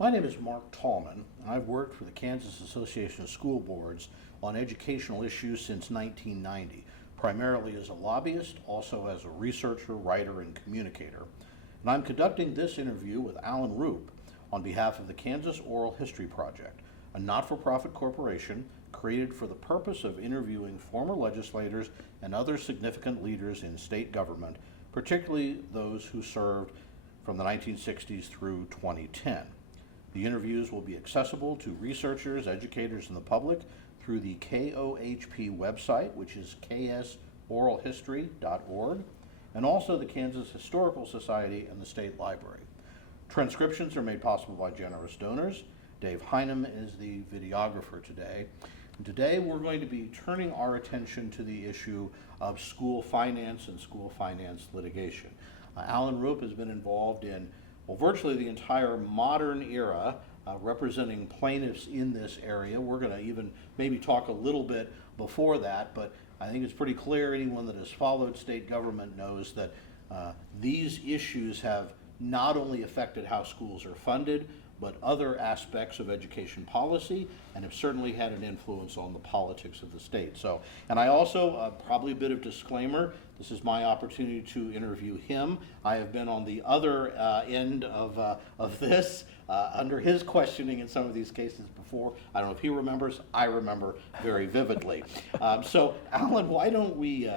My name is Mark Tallman, and I've worked for the Kansas Association of School Boards on educational issues since 1990, primarily as a lobbyist, also as a researcher, writer, and communicator. And I'm conducting this interview with Alan Rupe on behalf of the Kansas Oral History Project, a not-for-profit corporation created for the purpose of interviewing former legislators and other significant leaders in state government, particularly those who served from the 1960s through 2010. The interviews will be accessible to researchers, educators, and the public through the KOHP website, which is ksoralhistory.org, and also the Kansas Historical Society and the State Library. Transcriptions are made possible by generous donors. Dave Heinem is the videographer today. And today we're going to be turning our attention to the issue of school finance and school finance litigation. Alan Rupe has been involved in virtually the entire modern era, representing plaintiffs in this area. We're going to even maybe talk a little bit before that, but I think it's pretty clear anyone that has followed state government knows that these issues have not only affected how schools are funded, but other aspects of education policy, and have certainly had an influence on the politics of the state. So, and I also, probably a bit of disclaimer, this is my opportunity to interview him. I have been on the other end of this, under his questioning in some of these cases before. I don't know if he remembers, I remember very vividly. So Alan, why don't we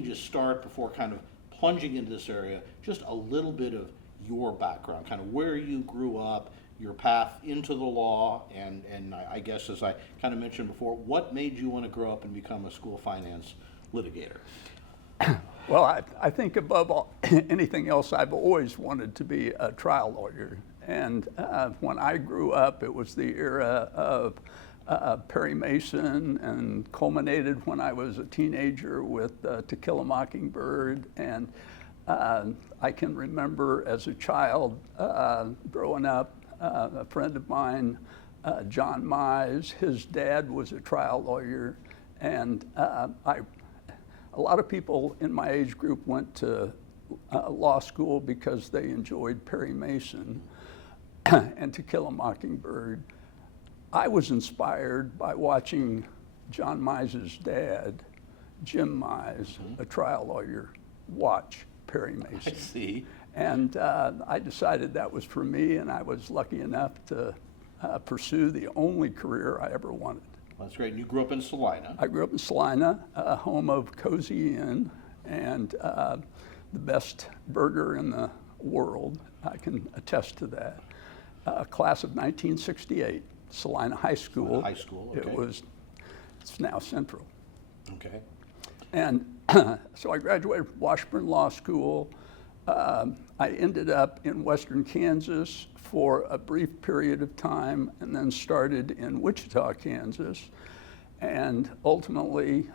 just start before kind of plunging into this area, just a little bit of your background, kind of where you grew up, your path into the law, and I guess, as I kind of mentioned before, what made you want to grow up and become a school finance litigator? Well, I think above all, anything else, I've always wanted to be a trial lawyer. And when I grew up, it was the era of Perry Mason, and culminated when I was a teenager with To Kill a Mockingbird. And I can remember as a child growing up, a friend of mine, John Mize, his dad was a trial lawyer, and a lot of people in my age group went to law school because they enjoyed Perry Mason and To Kill a Mockingbird. I was inspired by watching John Mize's dad, Jim Mize, a trial lawyer, watch Perry Mason. I see. And I decided that was for me, and I was lucky enough to pursue the only career I ever wanted. That's great. And you grew up in Salina. I grew up in Salina, home of Cozy Inn, and the best burger in the world. I can attest to that. Class of 1968, Salina High School. High school, okay. It's now Central. Okay. And so I graduated from Washburn Law School. I ended up in Western Kansas for a brief period of time, and then started in Wichita, Kansas, and ultimately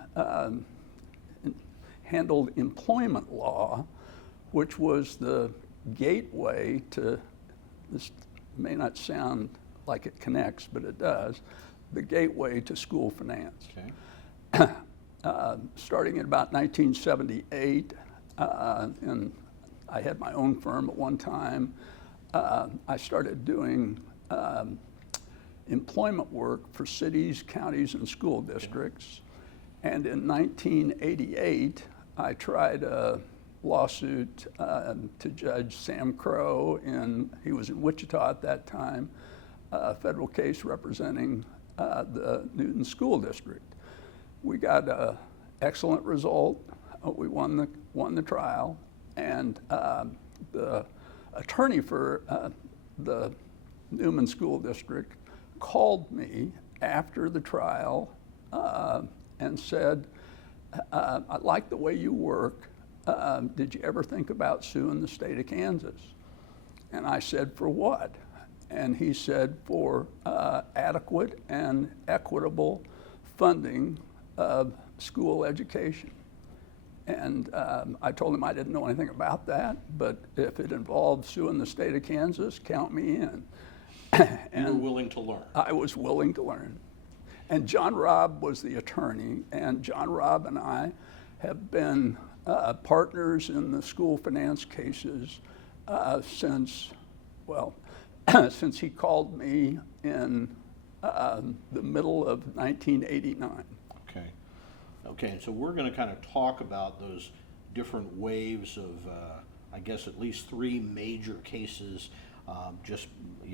handled employment law, which was the gateway to, this may not sound like it connects, but it does, the gateway to school finance. Okay. Starting in about 1978, and I had my own firm at one time. I started doing employment work for cities, counties, and school districts. And in 1988, I tried a lawsuit to Judge Sam Crow, and he was in Wichita at that time, a federal case representing the Newton School District. We got an excellent result. We won the trial. And the attorney for the Newman School District called me after the trial and said, I like the way you work. Did you ever think about suing the state of Kansas? And I said, for what? And he said, for adequate and equitable funding of school education. And I told him I didn't know anything about that, but if it involved suing the state of Kansas, count me in. And you were willing to learn. I was willing to learn. And John Robb was the attorney, and John Robb and I have been partners in the school finance cases since, well, since he called me in the middle of 1989. Okay. Okay, and so we're going to kind of talk about those different waves of, I guess, at least three major cases. Just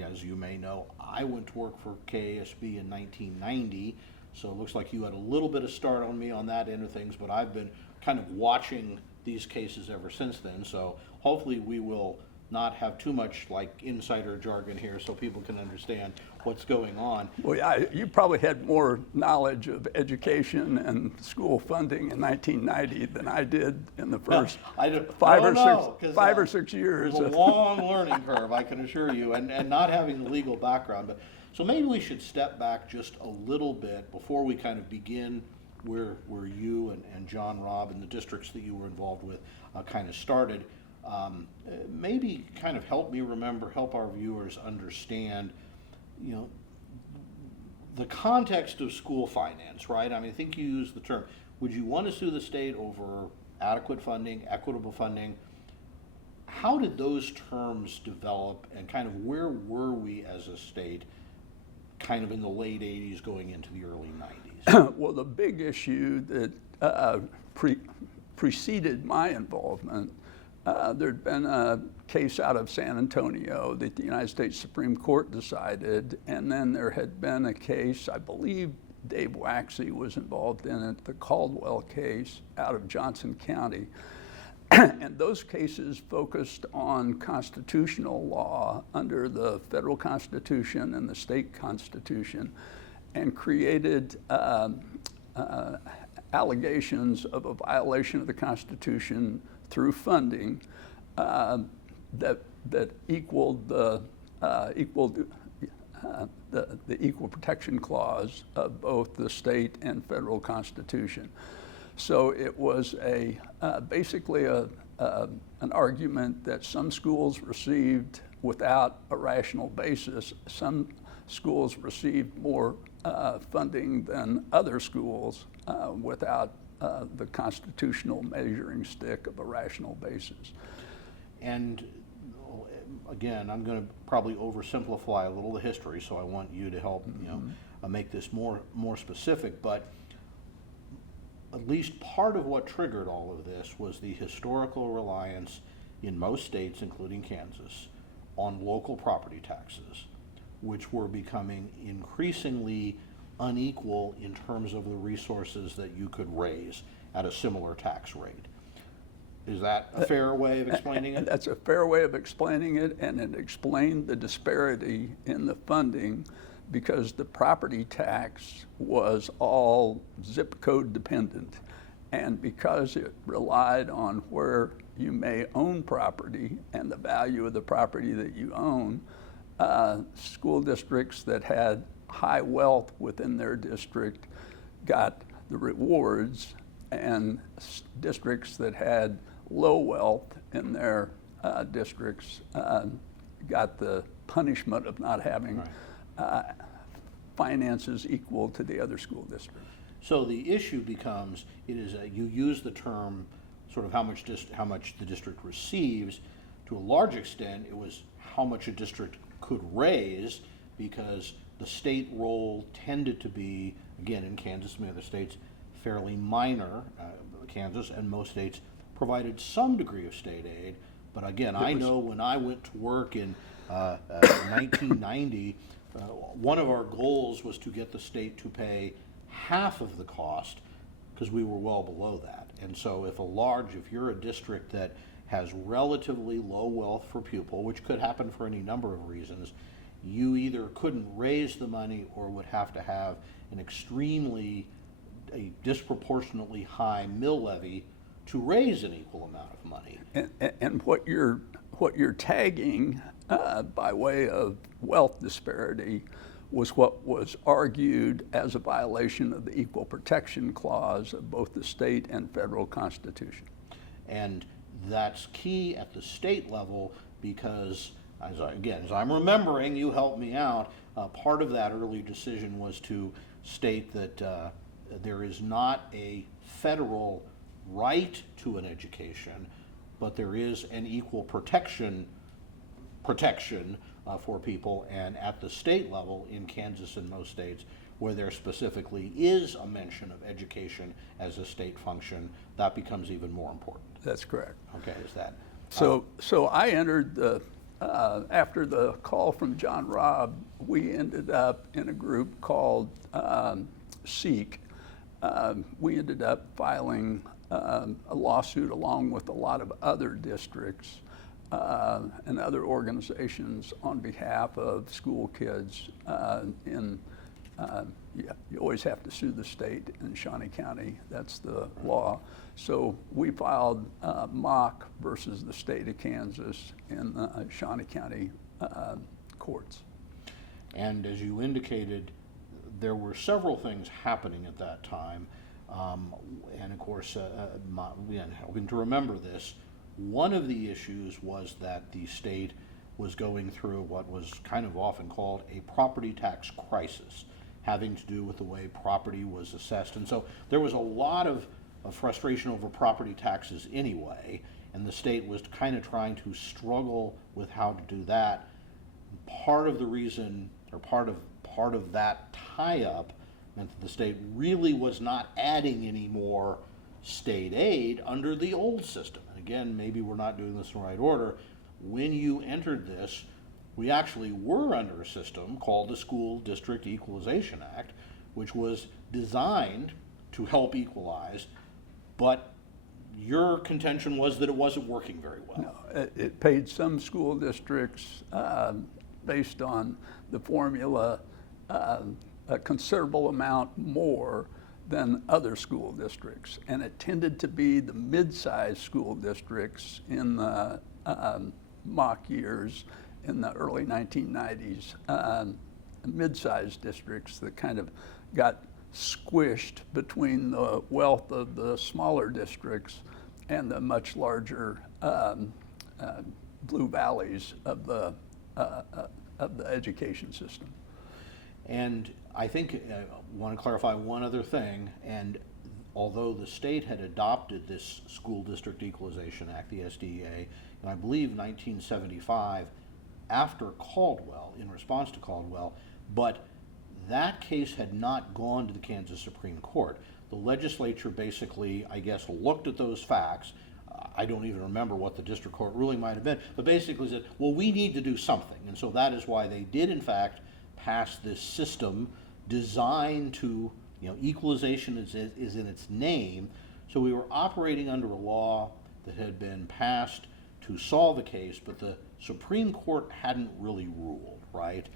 as you may know, I went to work for KASB in 1990, so it looks like you had a little bit of start on me on that end of things, but I've been kind of watching these cases ever since then, so hopefully we will not have too much like insider jargon here so people can understand what's going on. Well, yeah, you probably had more knowledge of education and school funding in 1990 than I did in the first five or six years. There's a long learning curve, I can assure you, and not having the legal background. But so maybe we should step back just a little bit before we kind of begin where you and John Robb and the districts that you were involved with kind of started. Maybe kind of help our viewers understand, you know, the context of school finance, right? I mean, I think you used the term. Would you want to sue the state over adequate funding, equitable funding? How did those terms develop, and kind of where were we as a state kind of in the late 80s going into the early 90s? Well, the big issue that preceded my involvement, there'd been a case out of San Antonio that the United States Supreme Court decided, and then there had been a case, I believe Dave Waxy was involved in it, the Caldwell case out of Johnson County. And those cases focused on constitutional law under the federal constitution and the state constitution, and created allegations of a violation of the Constitution through funding that equaled the equal protection clause of both the state and federal constitution. So it was basically an argument that some schools received without a rational basis. Some schools received more funding than other schools without the constitutional measuring stick of a rational basis. And again, I'm going to probably oversimplify a little the history, so I want you to help make this more specific. But at least part of what triggered all of this was the historical reliance in most states, including Kansas, on local property taxes, which were becoming increasingly unequal in terms of the resources that you could raise at a similar tax rate. Is that a fair way of explaining it? That's a fair way of explaining it, and it explained the disparity in the funding because the property tax was all zip code dependent, and because it relied on where you may own property and the value of the property that you own, school districts that had high wealth within their district got the rewards, and districts that had low wealth in their districts got the punishment of not having finances equal to the other school districts. So the issue becomes, you use the term sort of how much the district receives. To a large extent, it was how much a district could raise, because the state role tended to be, again, in Kansas and the other states, fairly minor. Kansas and most states provided some degree of state aid, but again, I know when I went to work in 1990, one of our goals was to get the state to pay half of the cost, because we were well below that. And so if you're a district that has relatively low wealth per pupil, which could happen for any number of reasons, you either couldn't raise the money or would have to have a disproportionately high mill levy to raise an equal amount of money. And what you're tagging by way of wealth disparity was what was argued as a violation of the equal protection clause of both the state and federal constitution. And that's key at the state level, because as I'm remembering, you helped me out, part of that early decision was to state that there is not a federal right to an education, but there is an equal protection for people, and at the state level in Kansas and most states where there specifically is a mention of education as a state function, that becomes even more important. That's correct. Okay, is that? So I entered the, after the call from John Robb, we ended up in a group called SEEK. We ended up filing a lawsuit along with a lot of other districts and other organizations on behalf of school kids you always have to sue the state in Shawnee County. That's the law. So we filed Mock versus the state of Kansas in the Shawnee County courts. And as you indicated, there were several things happening at that time. And of course, helping to remember this, one of the issues was that the state was going through what was kind of often called a property tax crisis, having to do with the way property was assessed. And so there was a lot of frustration over property taxes anyway, and the state was kind of trying to struggle with how to do that. Part of the reason, or part of that tie-up meant that the state really was not adding any more state aid under the old system. And again, maybe we're not doing this in the right order. When you entered this, we actually were under a system called the School District Equalization Act, which was designed to help equalize, but your contention was that it wasn't working very well. No, it paid some school districts based on the formula a considerable amount more than other school districts, and it tended to be the mid-sized school districts in the mock years in the early 1990s, mid-sized districts that kind of got squished between the wealth of the smaller districts and the much larger blue valleys of the education system. And I think I want to clarify one other thing, and although the state had adopted this School District Equalization Act, the SDEA, in I believe 1975, after Caldwell, in response to Caldwell, but that case had not gone to the Kansas Supreme Court. The legislature basically, I guess, looked at those facts. I don't even remember what the district court ruling might have been, but basically said, well, we need to do something. And so that is why they did, in fact, pass this system designed to, equalization is in its name. So we were operating under a law that had been passed to solve the case, but the Supreme Court hadn't really ruled, right?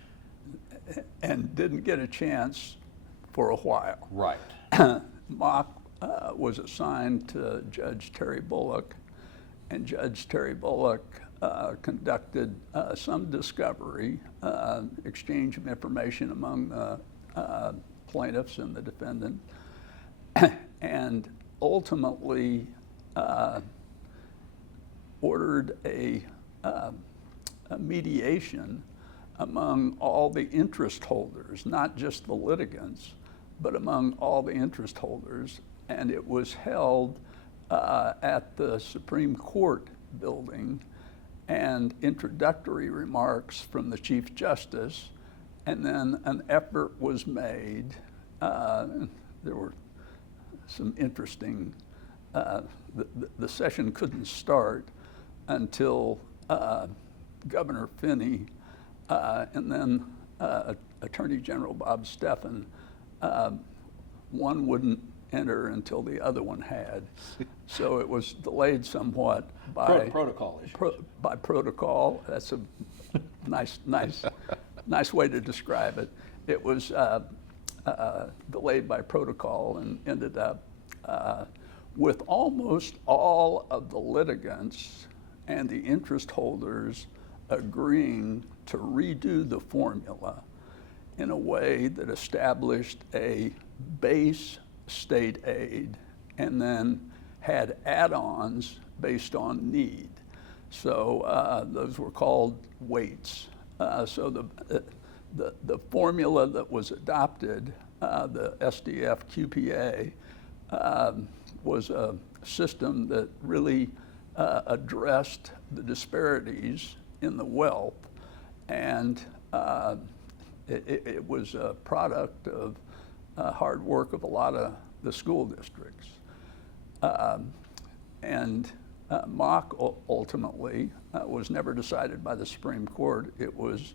And didn't get a chance for a while. Right. Mock was assigned to Judge Terry Bullock, and Judge Terry Bullock conducted some discovery, exchange of information among the plaintiffs and the defendant, and ultimately ordered a mediation among all the interest holders, not just the litigants, but among all the interest holders, and it was held at the Supreme Court building, and introductory remarks from the Chief Justice, and then an effort was made. There were some interesting, the session couldn't start until Governor Finney and then Attorney General Bob Steffen, one wouldn't enter until the other one had. So it was delayed somewhat by protocol issues. By protocol. That's a nice way to describe it. It was delayed by protocol and ended up with almost all of the litigants and the interest holders agreeing to redo the formula in a way that established a base state aid and then had add-ons based on need. So those were called weights. So the formula that was adopted, the SDF QPA, was a system that really addressed the disparities in the wealth And it was a product of hard work of a lot of the school districts. And Mock ultimately was never decided by the Supreme Court. It was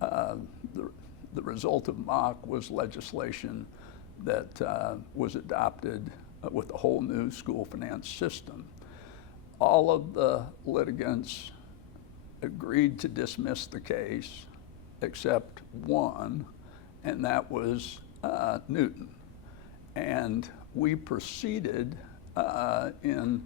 the result of Mock was legislation that was adopted with a whole new school finance system. All of the litigants agreed to dismiss the case except one, and that was Newton. And we proceeded in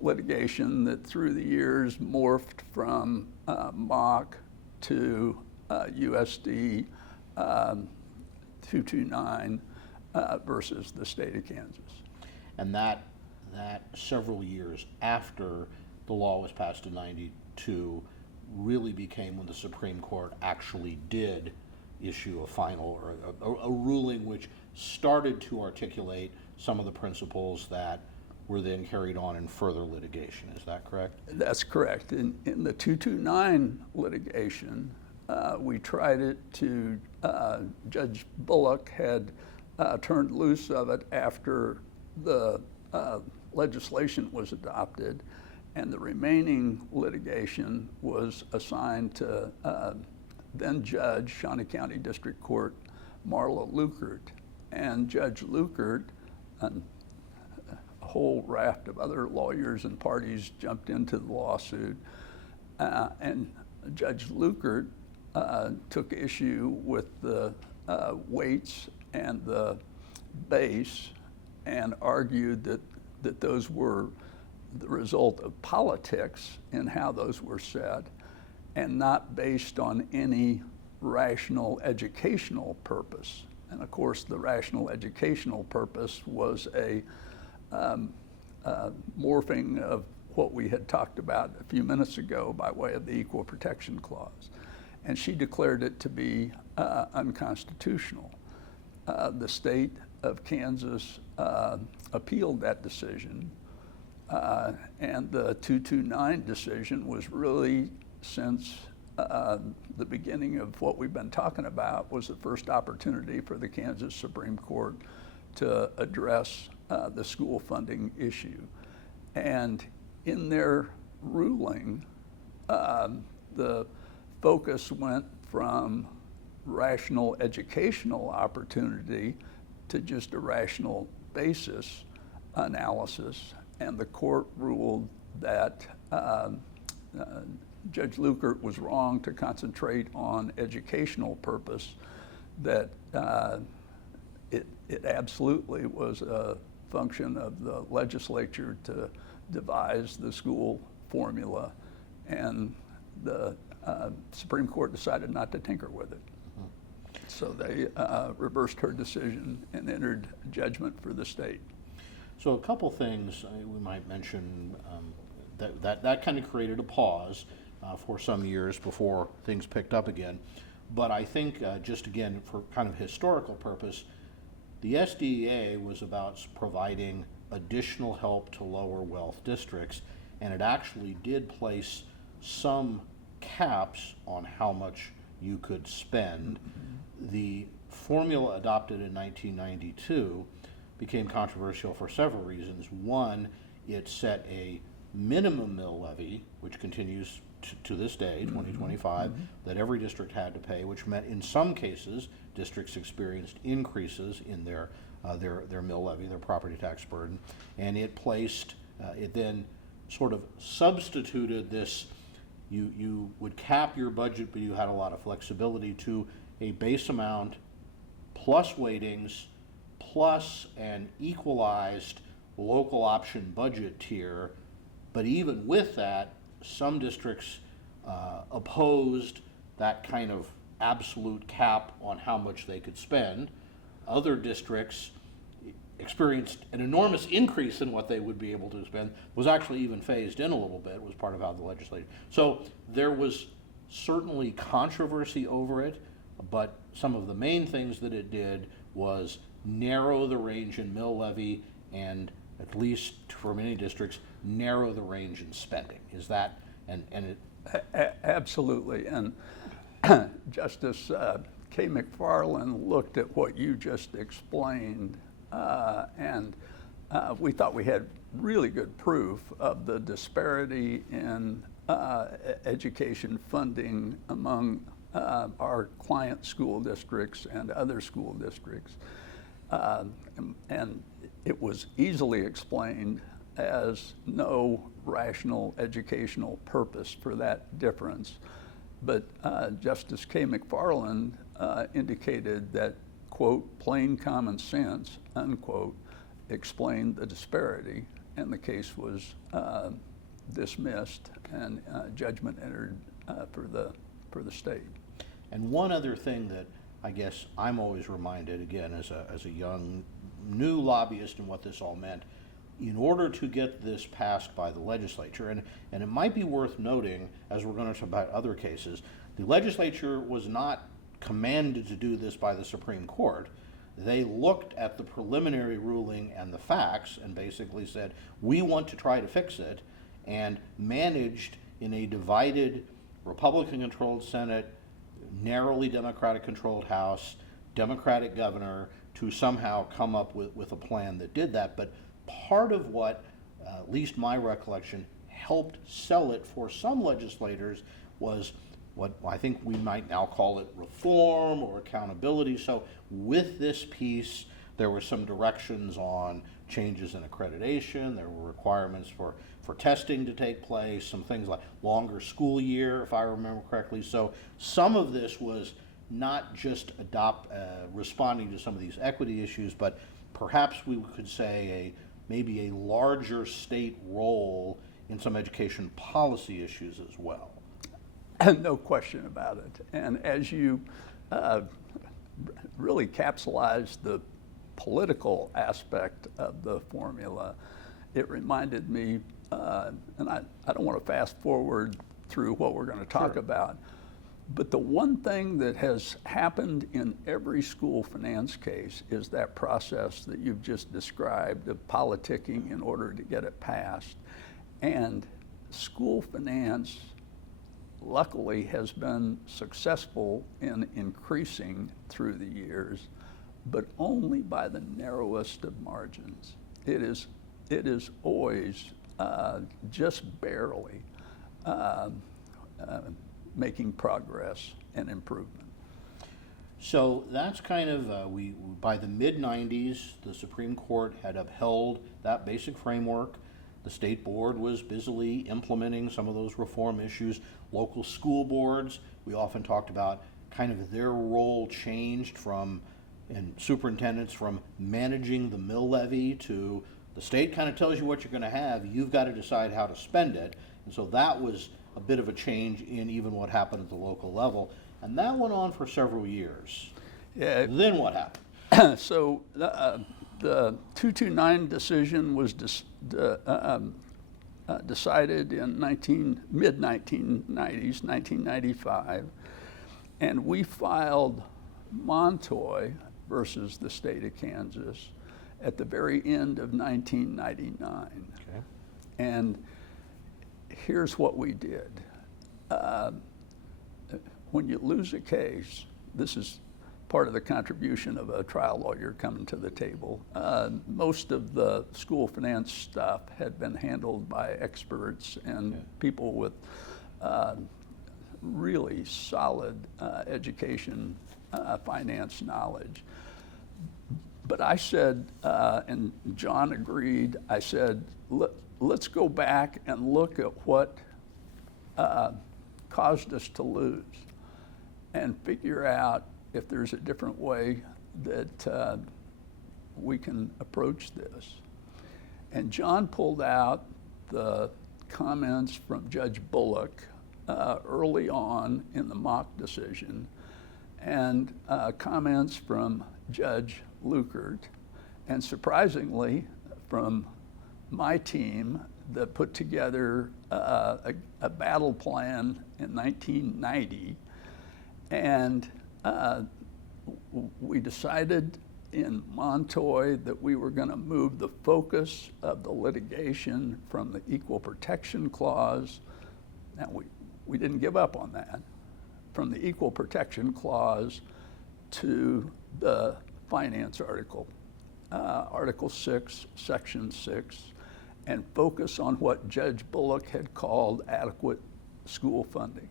litigation that through the years morphed from Mock to USD 229 versus the state of Kansas. And that several years after the law was passed in 92 really became when the Supreme Court actually did issue a final or a ruling which started to articulate some of the principles that were then carried on in further litigation. Is that correct? That's correct. In the 229 litigation, we tried it to, Judge Bullock had turned loose of it after the legislation was adopted, and the remaining litigation was assigned to then Judge Shawnee County District Court Marla Lukert. And Judge Lukert and a whole raft of other lawyers and parties jumped into the lawsuit, and Judge Lukert took issue with the weights and the base and argued that those were the result of politics in how those were set and not based on any rational educational purpose. And of course, the rational educational purpose was a morphing of what we had talked about a few minutes ago by way of the Equal Protection Clause. And she declared it to be unconstitutional. The state of Kansas appealed that decision, and the 229 decision was really, since the beginning of what we've been talking about, was the first opportunity for the Kansas Supreme Court to address the school funding issue. And in their ruling, the focus went from rational educational opportunity to just a rational basis analysis. And the court ruled that Judge Lukert was wrong to concentrate on educational purpose, that it absolutely was a function of the legislature to devise the school formula, and the Supreme Court decided not to tinker with it. So they reversed her decision and entered judgment for the state. So a couple things we might mention that kind of created a pause for some years before things picked up again. But I think just again for kind of historical purpose, the SDEA was about providing additional help to lower wealth districts, and it actually did place some caps on how much you could spend. The formula adopted in 1992 became controversial for several reasons. One, it set a minimum mill levy, which continues to this day, 2025, that every district had to pay, which meant in some cases districts experienced increases in their mill levy, their property tax burden, and it placed, it then sort of substituted this, you would cap your budget, but you had a lot of flexibility, to a base amount plus weightings plus an equalized local option budget tier. But even with that, some districts opposed that kind of absolute cap on how much they could spend. Other districts experienced an enormous increase in what they would be able to spend, was actually even phased in a little bit, was part of how the legislature. So there was certainly controversy over it, but some of the main things that it did was narrow the range in mill levy, and at least for many districts, narrow the range in spending. Is that, and it Absolutely. And Justice K. McFarland looked at what you just explained, and we thought we had really good proof of the disparity in education funding among our client school districts and other school districts. And it was easily explained as no rational educational purpose for that difference. But Justice K. McFarland indicated that, quote, plain common sense, unquote, explained the disparity, and the case was dismissed and judgment entered for the state. And one other thing that I guess I'm always reminded, again, as a young, new lobbyist, and what this all meant, in order to get this passed by the legislature, and it might be worth noting, as we're going to talk about other cases, the legislature was not commanded to do this by the Supreme Court. They looked at the preliminary ruling and the facts and basically said, we want to try to fix it, and managed in a divided Republican-controlled Senate, narrowly Democratic-controlled House, Democratic governor, to somehow come up with a plan that did that. But part of what, at least my recollection, helped sell it for some legislators was what I think we might now call it reform or accountability. So with this piece, there were some directions on changes in accreditation. There were requirements for testing to take place, some things like longer school year, if I remember correctly. So some of this was not just responding to some of these equity issues, but perhaps we could say maybe a larger state role in some education policy issues as well. No question about it. And as you really capsulized the political aspect of the formula, it reminded me, and I don't want to fast forward through what we're going to talk about, but the one thing that has happened in every school finance case is that process that you've just described of politicking in order to get it passed. And school finance, luckily, has been successful in increasing through the years, but only by the narrowest of margins. It is always just barely making progress and improvement. So that's kind of, by the mid-90s, the Supreme Court had upheld that basic framework. The state board was busily implementing some of those reform issues. Local school boards, we often talked about kind of their role changed and superintendents from managing the mill levy to the state kind of tells you what you're going to have, you've got to decide how to spend it. And so that was a bit of a change in even what happened at the local level. And that went on for several years. Yeah. Then what happened? So the 229 decision was decided in mid-1990s, 1995, and we filed Montoy versus the state of Kansas at the very end of 1999. Okay. And here's what we did. When you lose a case, this is part of the contribution of a trial lawyer coming to the table. Most of the school finance stuff had been handled by experts and people with really solid education finance knowledge. But I said, and John agreed, I said, let's go back and look at what caused us to lose and figure out if there's a different way that we can approach this. And John pulled out the comments from Judge Bullock early on in the mock decision and comments from Judge Lukert, and surprisingly from my team that put together a battle plan in 1990. And we decided in Montoy that we were going to move the focus of the litigation from the Equal Protection Clause. Now we didn't give up on that, from the Equal Protection Clause to the finance article, Article 6, Section 6, and focus on what Judge Bullock had called adequate school funding.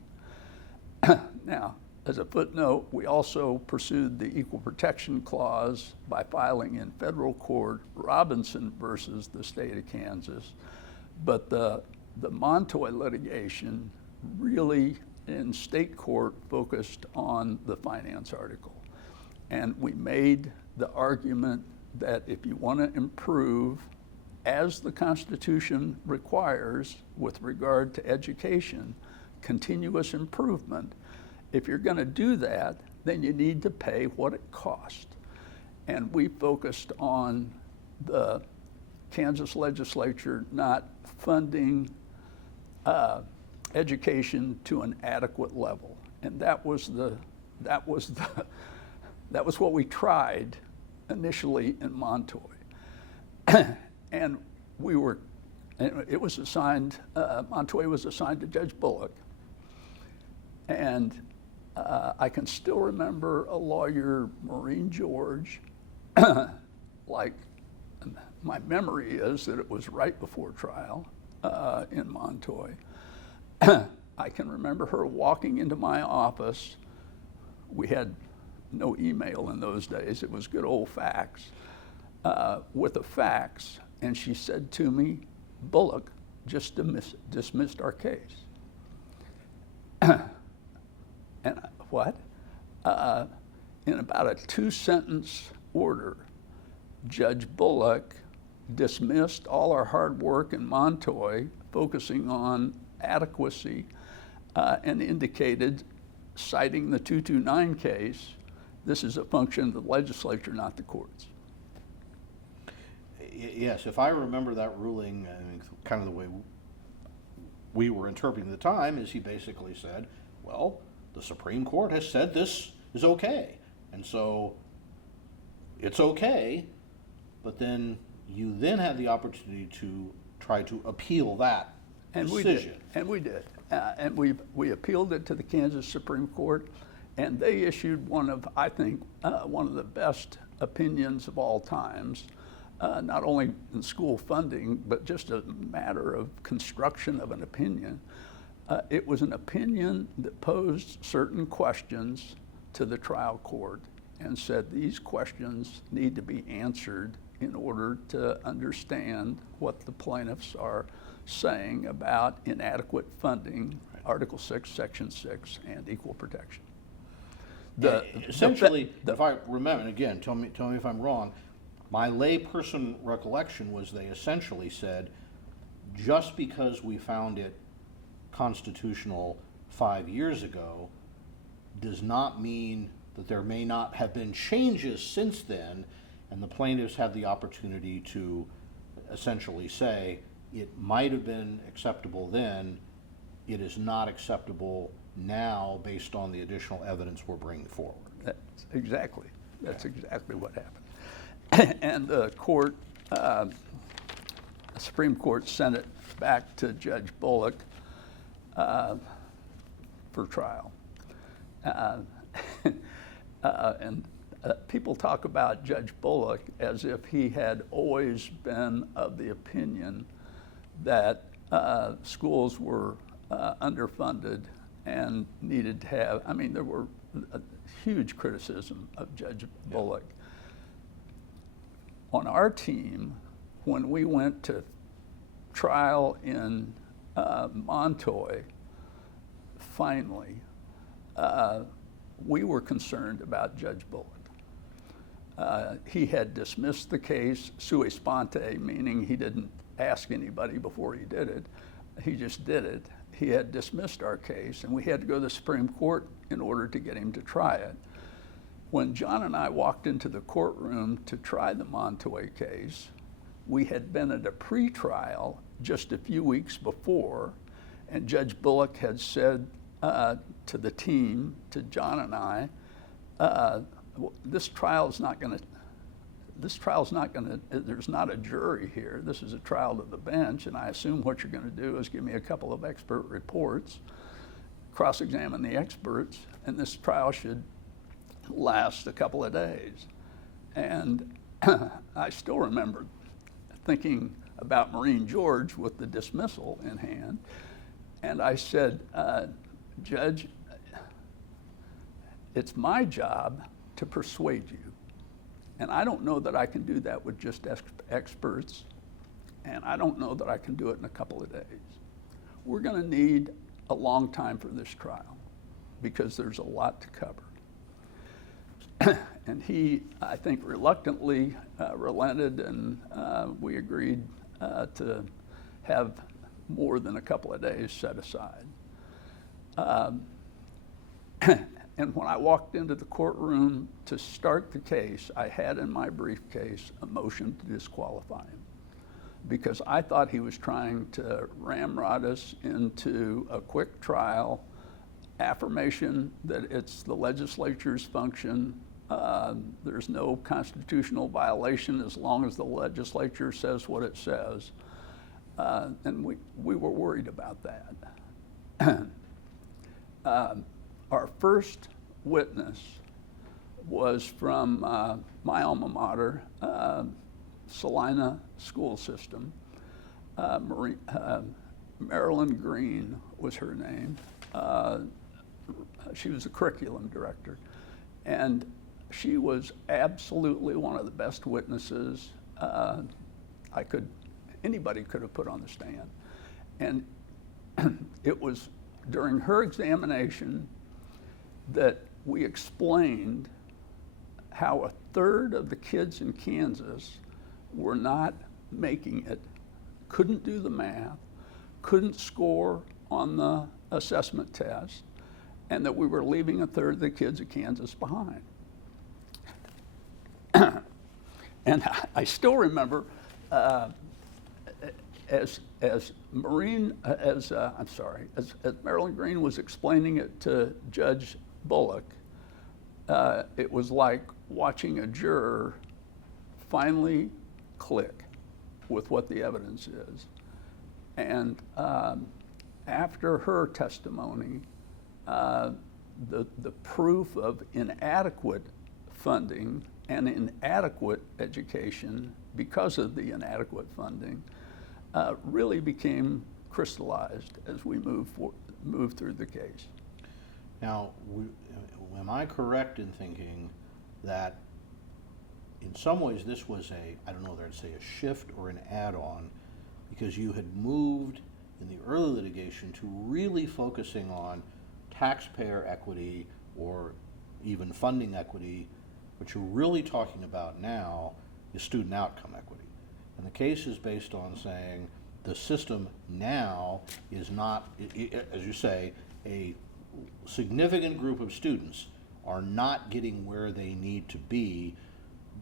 Now, as a footnote, we also pursued the Equal Protection Clause by filing in federal court Robinson versus the state of Kansas. But the Montoy litigation really in state court focused on the finance article. And we made the argument that if you want to improve, as the Constitution requires with regard to education, continuous improvement, if you're going to do that, then you need to pay what it costs. And we focused on the Kansas legislature not funding education to an adequate level. And that was what we tried initially in Montoy. And it was assigned, Montoy was assigned to Judge Bullock. And I can still remember a lawyer, Maureen George, like my memory is that it was right before trial in Montoy. I can remember her walking into my office. We had no email in those days, it was good old fax, with a fax, and she said to me, "Bullock just dismissed our case." And what? In about a 2-sentence order, Judge Bullock dismissed all our hard work in Montoy, focusing on adequacy, and indicated, citing the 229 case, this is a function of the legislature, not the courts. Yes, if I remember that ruling, I mean, kind of the way we were interpreting the time, is he basically said, well, the Supreme Court has said this is okay, and so it's okay, but then you then have the opportunity to try to appeal that decision. We did. And we appealed it to the Kansas Supreme Court, and they issued one of, I think, one of the best opinions of all times, not only in school funding, but just a matter of construction of an opinion. It was an opinion that posed certain questions to the trial court and said these questions need to be answered in order to understand what the plaintiffs are saying about inadequate funding, Article 6, Section 6, and equal protection. Essentially, if I remember, and again, tell me if I'm wrong, my layperson recollection was they essentially said, just because we found it constitutional 5 years ago does not mean that there may not have been changes since then, and the plaintiffs had the opportunity to essentially say, it might have been acceptable then, it is not acceptable now based on the additional evidence we're bringing forward. That's exactly what happened. And the court, the Supreme Court sent it back to Judge Bullock for trial. And people talk about Judge Bullock as if he had always been of the opinion that schools were underfunded and needed to have, I mean, there were a huge criticism of Judge Bullock. On our team, when we went to trial in Montoy, finally, we were concerned about Judge Bullock. He had dismissed the case sua sponte, meaning he didn't ask anybody before he did it. He just did it. He had dismissed our case, and we had to go to the Supreme Court in order to get him to try it. When John and I walked into the courtroom to try the Montoy case, we had been at a pretrial just a few weeks before, and Judge Bullock had said to the team, to John and I, this trial's not going to, there's not a jury here. This is a trial to the bench, and I assume what you're going to do is give me a couple of expert reports, cross-examine the experts, and this trial should last a couple of days. And I still remember thinking about Maureen George with the dismissal in hand, and I said, Judge, it's my job to persuade you, and I don't know that I can do that with just experts, and I don't know that I can do it in a couple of days. We're going to need a long time for this trial because there's a lot to cover. And he, I think, reluctantly relented, and we agreed to have more than a couple of days set aside. And when I walked into the courtroom to start the case, I had in my briefcase a motion to disqualify him because I thought he was trying to ramrod us into a quick trial, affirmation that it's the legislature's function. There's no constitutional violation as long as the legislature says what it says. And we were worried about that. Our first witness was from my alma mater, Salina School System. Marilyn Green was her name. She was the curriculum director. And she was absolutely one of the best witnesses anybody could have put on the stand. And it was during her examination that we explained how a third of the kids in Kansas were not making it, couldn't do the math, couldn't score on the assessment test, and that we were leaving a third of the kids of Kansas behind. And I still remember as Marilyn Green was explaining it to Judge Bullock, it was like watching a juror finally click with what the evidence is. And after her testimony, the proof of inadequate funding and inadequate education because of the inadequate funding really became crystallized as we moved through the case. Now, am I correct in thinking that in some ways this was I don't know whether I'd say a shift or an add-on, because you had moved in the early litigation to really focusing on taxpayer equity or even funding equity. What you're really talking about now is student outcome equity. And the case is based on saying the system now is not, as you say, a significant group of students are not getting where they need to be.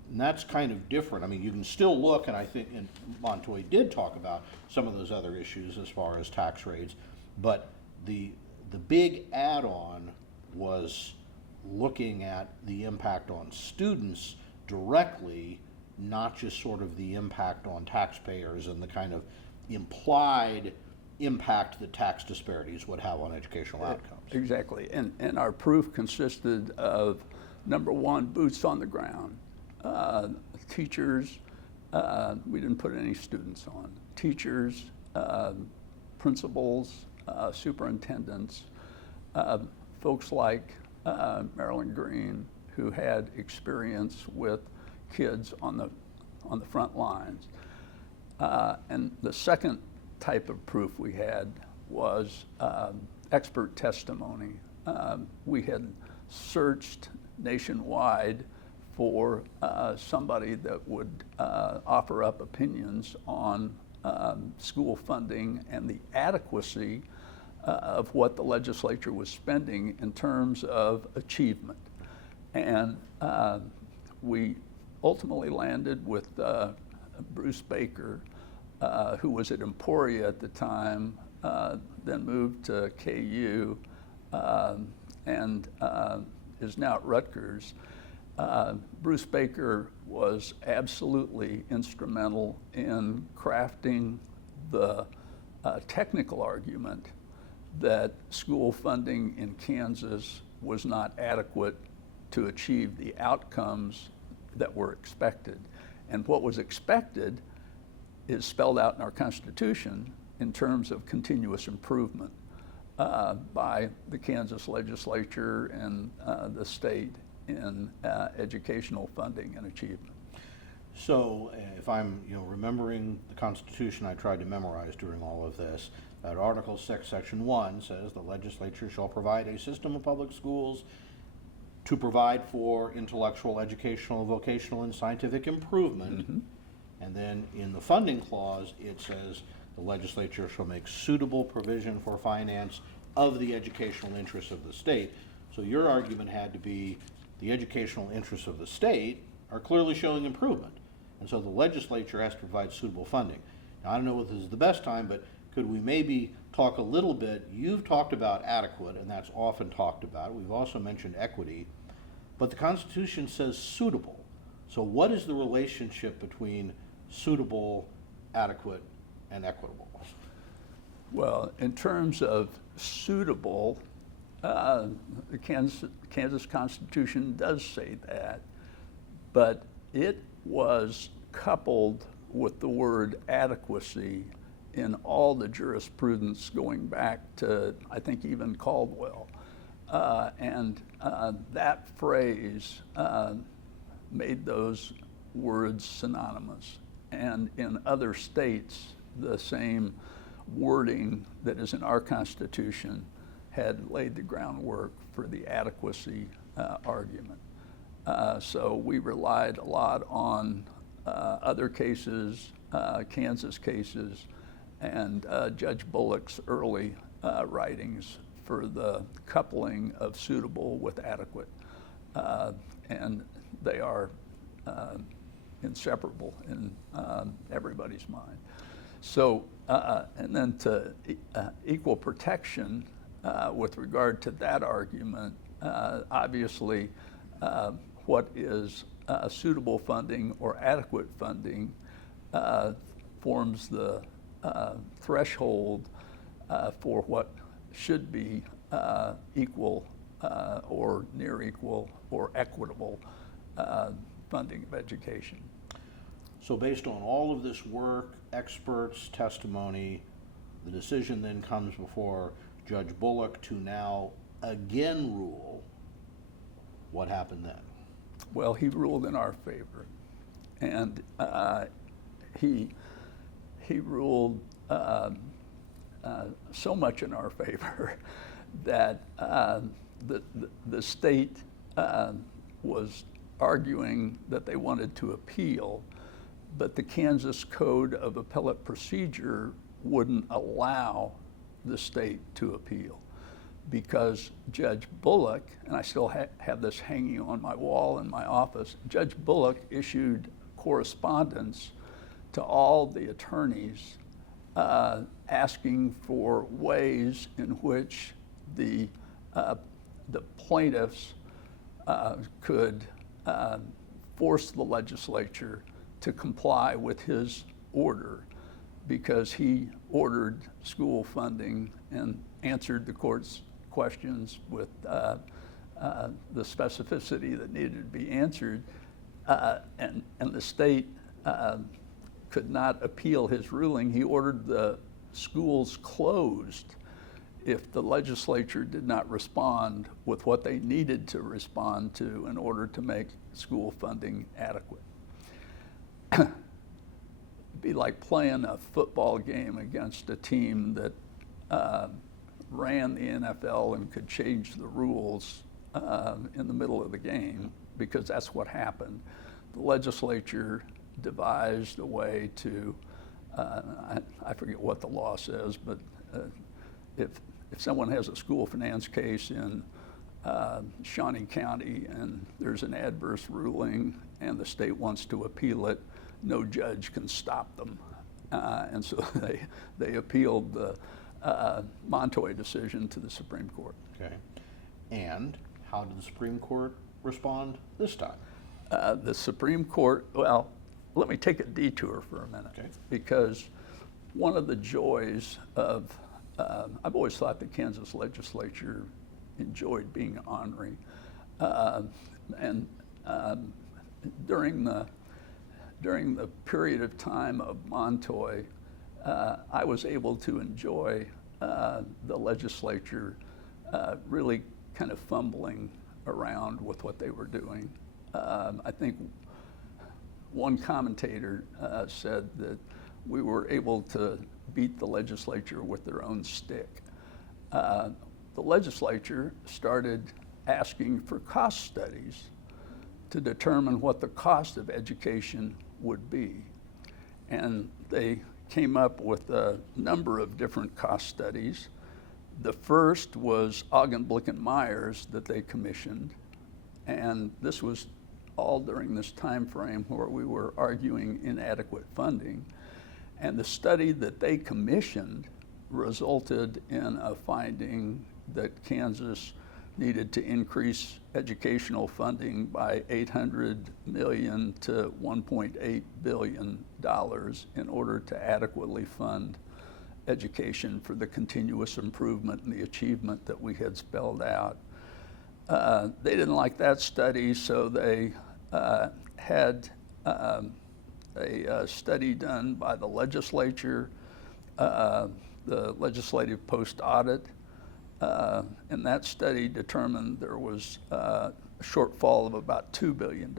And that's kind of different. I mean, you can still look, and I think and Montoy did talk about some of those other issues as far as tax rates, but the big add-on was looking at the impact on students directly, not just sort of the impact on taxpayers and the kind of implied impact that tax disparities would have on educational outcomes. Exactly, and our proof consisted of, number one, boots on the ground. Teachers, we didn't put any students on. Teachers, principals, superintendents, folks like Marilyn Green, who had experience with kids on the front lines. And the second type of proof we had was expert testimony. We had searched nationwide for somebody that would offer up opinions on school funding and the adequacy of what the legislature was spending in terms of achievement. And we ultimately landed with Bruce Baker, who was at Emporia at the time, then moved to KU, and is now at Rutgers. Bruce Baker was absolutely instrumental in crafting the technical argument that school funding in Kansas was not adequate to achieve the outcomes that were expected. And what was expected is spelled out in our Constitution in terms of continuous improvement by the Kansas legislature and the state in educational funding and achievement. So if I'm remembering the Constitution I tried to memorize during all of this, that Article 6, Section 1 says the legislature shall provide a system of public schools to provide for intellectual, educational, vocational, and scientific improvement. Mm-hmm. And then in the funding clause, it says the legislature shall make suitable provision for finance of the educational interests of the state. So your argument had to be the educational interests of the state are clearly showing improvement. And so the legislature has to provide suitable funding. Now, I don't know if this is the best time, but could we maybe talk a little bit? You've talked about adequate, and that's often talked about. We've also mentioned equity, but the Constitution says suitable. So what is the relationship between suitable, adequate, and equitable? Well, in terms of suitable, the Kansas Constitution does say that, but it was coupled with the word adequacy in all the jurisprudence going back to, I think, even Caldwell. And that phrase made those words synonymous. And in other states, the same wording that is in our Constitution had laid the groundwork for the adequacy argument. So we relied a lot on other cases, Kansas cases, and Judge Bullock's early writings for the coupling of suitable with adequate. And they are inseparable in everybody's mind. So, and then to equal protection, with regard to that argument, obviously what is suitable funding or adequate funding forms the threshold for what should be equal or near equal or equitable funding of education. So based on all of this work, experts, testimony, the decision then comes before Judge Bullock to now again rule. What happened then? Well, he ruled in our favor, and he ruled so much in our favor that the state was arguing that they wanted to appeal, but the Kansas Code of Appellate Procedure wouldn't allow the state to appeal, because Judge Bullock, and I still have this hanging on my wall in my office, Judge Bullock issued correspondence to all the attorneys asking for ways in which the plaintiffs could force the legislature to comply with his order, because he ordered school funding and answered the court's questions with the specificity that needed to be answered, and the state could not appeal his ruling. He ordered the schools closed if the legislature did not respond with what they needed to respond to in order to make school funding adequate. It'd be like playing a football game against a team that ran the NFL and could change the rules in the middle of the game, because that's what happened. The legislature devised a way to, I forget what the law says, but if someone has a school finance case in Shawnee County and there's an adverse ruling and the state wants to appeal it, no judge can stop them. And so they appealed the Montoy decision to the Supreme Court. Okay. And how did the Supreme Court respond this time? The Supreme Court, well, let me take a detour for a minute. Okay. Because one of the joys of I've always thought the Kansas legislature enjoyed being ornery. And during the period of time of Montoy, I was able to enjoy the legislature really kind of fumbling around with what they were doing. I think one commentator said that we were able to beat the legislature with their own stick. The legislature started asking for cost studies to determine what the cost of education would be. And they came up with a number of different cost studies. The first was Augenblick and Myers that they commissioned, and this was all during this time frame where we were arguing inadequate funding. And the study that they commissioned resulted in a finding that Kansas needed to increase educational funding by $800 million to $1.8 billion in order to adequately fund education for the continuous improvement and the achievement that we had spelled out. They didn't like that study, so they had a study done by the legislature, the legislative post-audit, and that study determined there was a shortfall of about $2 billion.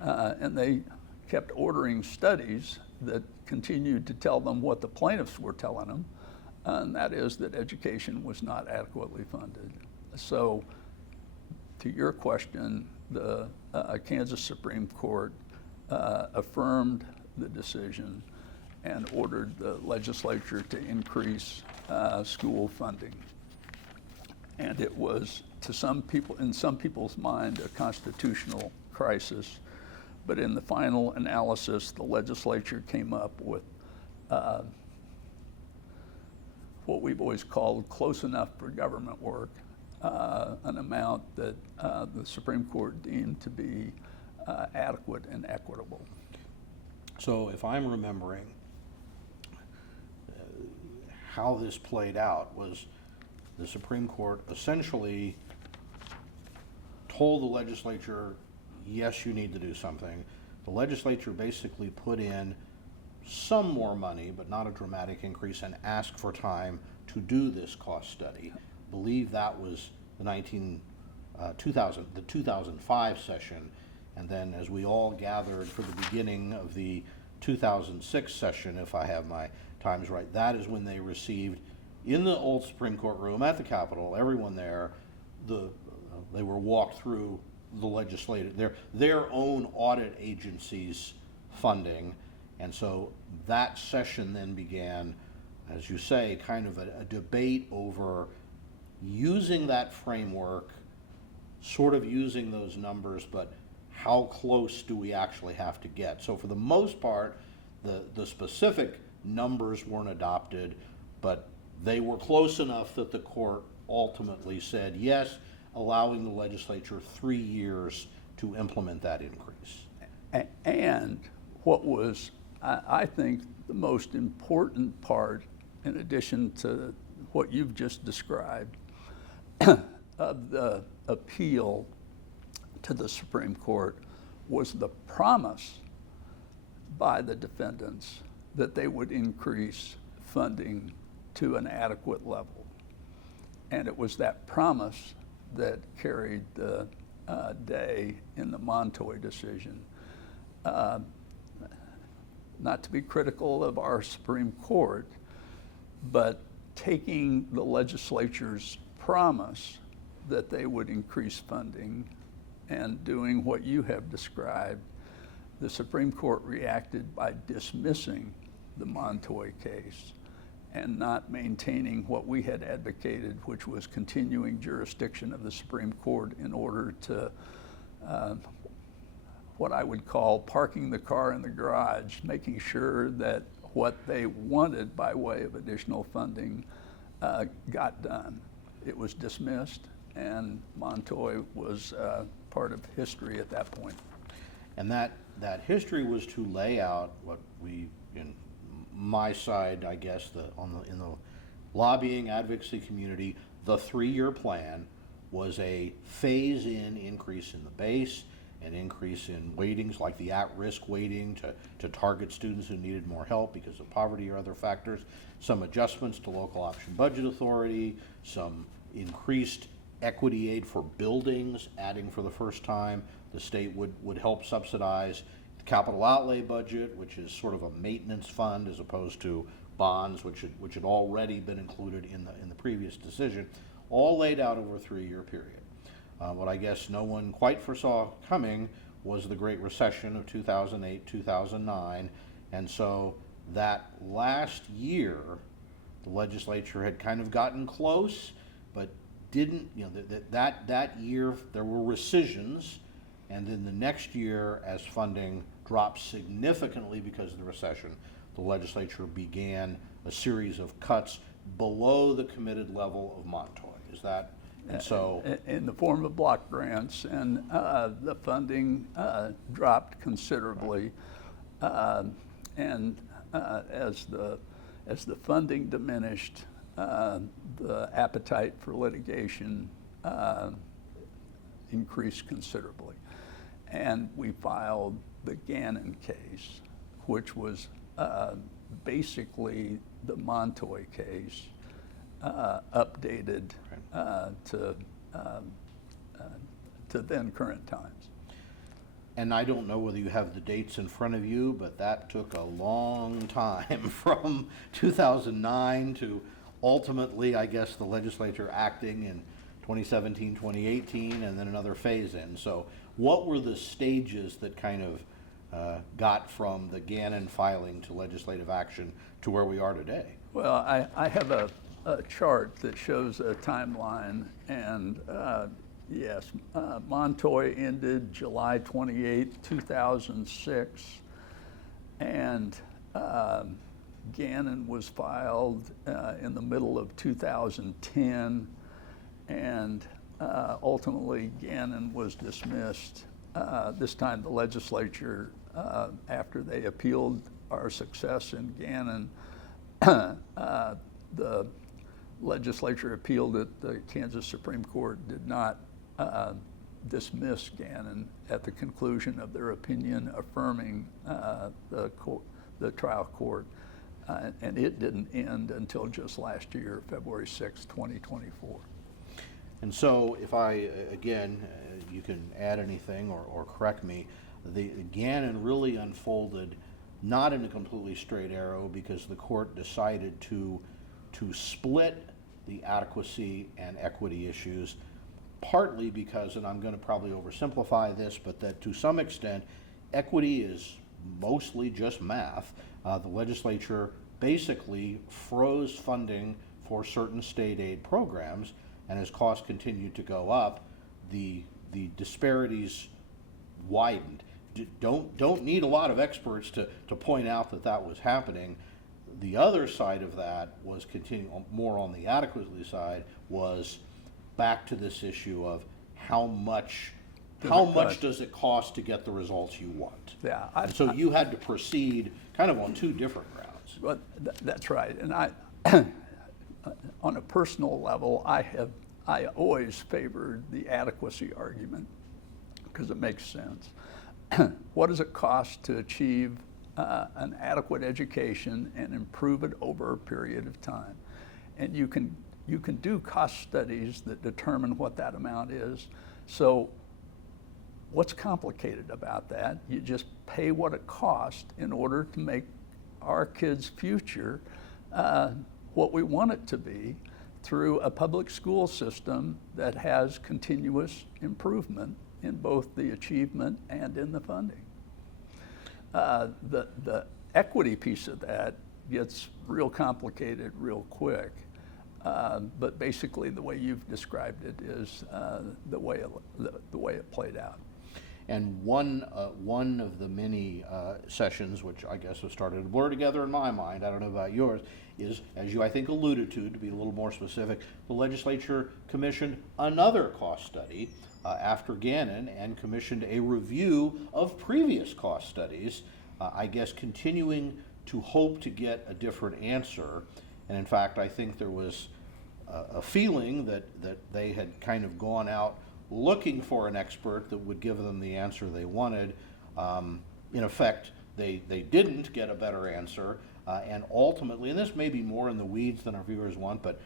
And they kept ordering studies that continued to tell them what the plaintiffs were telling them, and that is that education was not adequately funded. So, to your question, the Kansas Supreme Court affirmed the decision and ordered the legislature to increase school funding. And it was, to some people, in some people's mind, a constitutional crisis. But in the final analysis, the legislature came up with what we've always called close enough for government work, an amount that the Supreme Court deemed to be adequate and equitable. So if I'm remembering, how this played out was the Supreme Court essentially told the legislature, yes, you need to do something. The legislature basically put in some more money, but not a dramatic increase, and asked for time to do this cost study. I believe that was the 2005 session, and then as we all gathered for the beginning of the 2006 session, if I have my times right, that is when they received, in the old Supreme Court room at the Capitol, everyone there, they were walked through the legislative, their own audit agency's funding, and so that session then began, as you say, kind of a debate over using that framework, sort of using those numbers, but how close do we actually have to get? So for the most part, the specific numbers weren't adopted, but they were close enough that the court ultimately said yes, allowing the legislature 3 years to implement that increase. And what was, I think, the most important part, in addition to what you've just described, of the appeal to the Supreme Court was the promise by the defendants that they would increase funding to an adequate level. And it was that promise that carried the day in the Montoy decision. Not to be critical of our Supreme Court, but taking the legislature's promise that they would increase funding and doing what you have described, the Supreme Court reacted by dismissing the Montoy case and not maintaining what we had advocated, which was continuing jurisdiction of the Supreme Court in order to what I would call parking the car in the garage, making sure that what they wanted by way of additional funding got done. It was dismissed, and Montoy was part of history at that point. And that history was to lay out what we, in my side, I guess, in the lobbying advocacy community, the 3-year plan was a phase-in increase in the base, an increase in weightings like the at-risk weighting to target students who needed more help because of poverty or other factors, some adjustments to local option budget authority, some increased equity aid for buildings, adding for the first time. The state would help subsidize the capital outlay budget, which is sort of a maintenance fund as opposed to bonds, which had already been included in the previous decision, all laid out over a 3-year period. What I guess no one quite foresaw coming was the Great Recession of 2008, 2009, and so that last year, the legislature had kind of gotten close, but didn't, that year there were rescissions, and then the next year, as funding dropped significantly because of the recession, the legislature began a series of cuts below the committed level of Montoy. Is that, and so? In the form of block grants, and the funding dropped considerably, and as the funding diminished, the appetite for litigation increased considerably. And we filed the Gannon case, which was basically the Montoy case, updated to then current times. And I don't know whether you have the dates in front of you, but that took a long time from 2009 to ultimately, I guess, the legislature acting in 2017, 2018, and then another phase in. So what were the stages that kind of got from the Gannon filing to legislative action to where we are today? Well, I have a chart that shows a timeline, and yes, Montoy ended July 28, 2006, and Gannon was filed in the middle of 2010, and ultimately Gannon was dismissed. This time the legislature, after they appealed our success in Gannon, the legislature appealed it. The Kansas Supreme Court did not dismiss Gannon at the conclusion of their opinion affirming the trial court, and it didn't end until just last year, February 6, 2024. And so if I, again, you can add anything or correct me, the Gannon really unfolded not in a completely straight arrow because the court decided to split the adequacy and equity issues, partly because, and I'm going to probably oversimplify this, but that to some extent, equity is mostly just math. The legislature basically froze funding for certain state aid programs, and as costs continued to go up, the disparities widened. Don't need a lot of experts to point out that was happening. The other side of that was continuing more on the adequacy side, was back to this issue of how much does it cost to get the results you want? Yeah, and so you had to proceed kind of on two different grounds. But that's right, and I, on a personal level, I always favored the adequacy argument because it makes sense. What does it cost to achieve an adequate education and improve it over a period of time? And you can do cost studies that determine what that amount is. So what's complicated about that? You just pay what it costs in order to make our kids' future what we want it to be through a public school system that has continuous improvement in both the achievement and in the funding. The equity piece of that gets real complicated real quick, but basically the way you've described it is the way it played out. And one of the many sessions, which I guess have started to blur together in my mind, I don't know about yours, is, as you I think alluded to be a little more specific, the legislature commissioned another cost study after Gannon and commissioned a review of previous cost studies, I guess continuing to hope to get a different answer. And in fact, I think there was a feeling that they had kind of gone out looking for an expert that would give them the answer they wanted. In effect, they didn't get a better answer, and ultimately, and this may be more in the weeds than our viewers want, but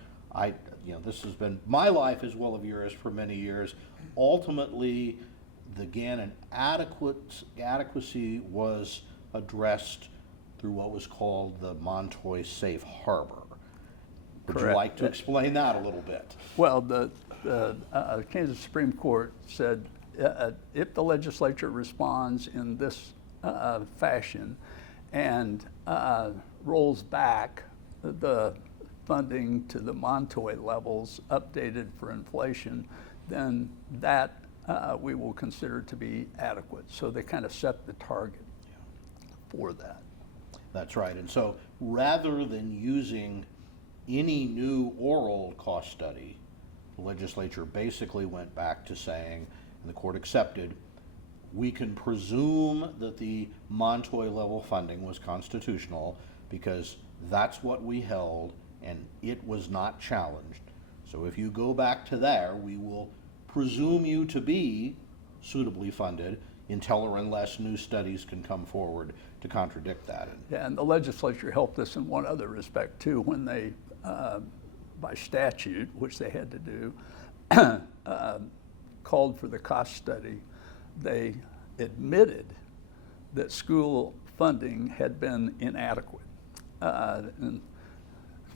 this has been my life as well of yours for many years. Ultimately, the Gannon adequacy was addressed through what was called the Montoy Safe Harbor. Would Correct. you like to explain that a little bit? Well, the Kansas Supreme Court said if the legislature responds in this fashion and rolls back the funding to the Montoy levels updated for inflation, then that we will consider to be adequate. So they kind of set the target for that. That's right. And so rather than using any new oral cost study, the legislature basically went back to saying, and the court accepted, we can presume that the Montoy level funding was constitutional because that's what we held and it was not challenged. So if you go back to there, we will presume you to be suitably funded until or unless new studies can come forward to contradict that. Yeah, and the legislature helped us in one other respect too, when they, by statute, which they had to do, called for the cost study. They admitted that school funding had been inadequate. And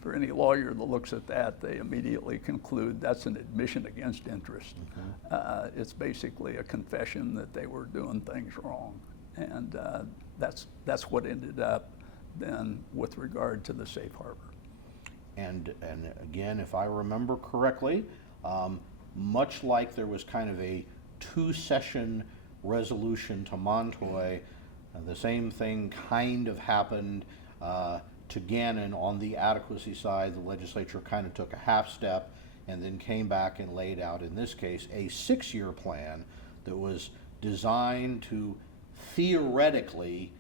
for any lawyer that looks at that, they immediately conclude that's an admission against interest. Mm-hmm. It's basically a confession that they were doing things wrong. And that's what ended up then with regard to the safe harbor. And again, if I remember correctly, much like there was kind of a two-session resolution to Montoy, the same thing kind of happened to Gannon on the adequacy side. The legislature kind of took a half step and then came back and laid out, in this case, a 6-year plan that was designed to theoretically